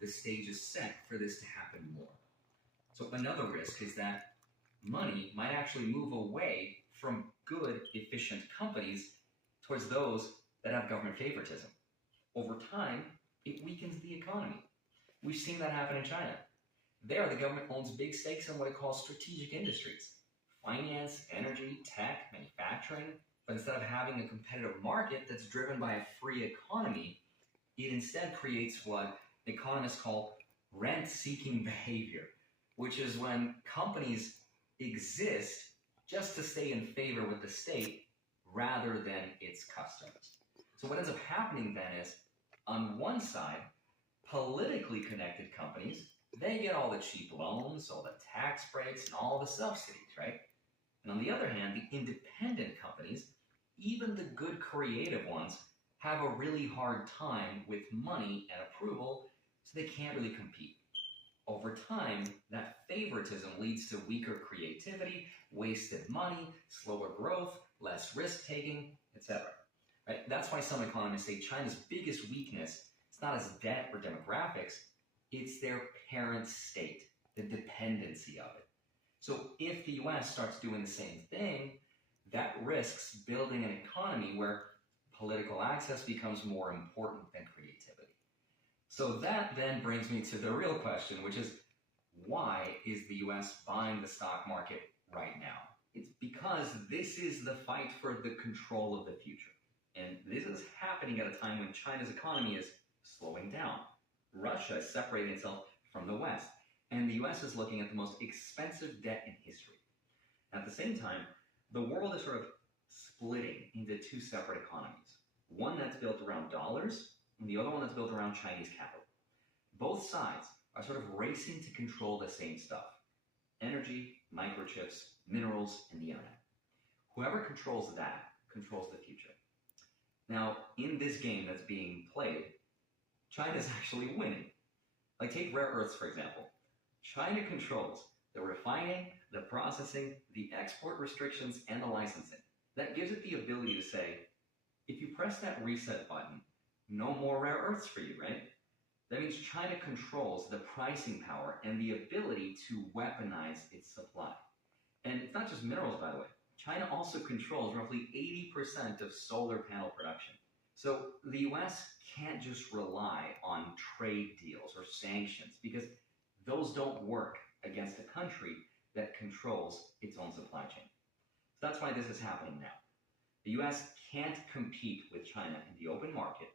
the stage is set for this to happen more. So another risk is that money might actually move away from good, efficient companies towards those that have government favoritism. Over time, it weakens the economy. We've seen that happen in China. There, the government owns big stakes in what it calls strategic industries: finance, energy, tech, manufacturing. But instead of having a competitive market that's driven by a free economy, it instead creates what economists call rent-seeking behavior, which is when companies exist just to stay in favor with the state rather than its customers. So what ends up happening then is, on one side, politically connected companies, they get all the cheap loans, all the tax breaks, and all the subsidies, right? And on the other hand, the independent companies, even the good creative ones, have a really hard time with money and approval, so they can't really compete. Over time, that favoritism leads to weaker creativity, wasted money, slower growth, less risk-taking, etc. Right? That's why some economists say China's biggest weakness is not as debt or demographics, it's their parent state, the dependency of it. So if the US starts doing the same thing, that risks building an economy where political access becomes more important than creativity. So that then brings me to the real question, which is, why is the US buying the stock market right now? It's because this is the fight for the control of the future. And this is happening at a time when China's economy is slowing down. Russia is separating itself from the West, and the US is looking at the most expensive debt in history. At the same time, the world is sort of splitting into two separate economies. One that's built around dollars, and the other one that's built around Chinese capital. Both sides are sort of racing to control the same stuff: energy, microchips, minerals, and the internet. Whoever controls that controls the future. Now, in this game that's being played, China's actually winning. Like, take rare earths, for example. China controls the refining, the processing, the export restrictions, and the licensing. That gives it the ability to say, if you press that reset button, no more rare earths for you, right? That means China controls the pricing power and the ability to weaponize its supply. And it's not just minerals, by the way. China also controls roughly 80% of solar panel production. So the US can't just rely on trade deals or sanctions, because those don't work against a country that controls its own supply chain. So that's why this is happening now. The US can't compete with China in the open market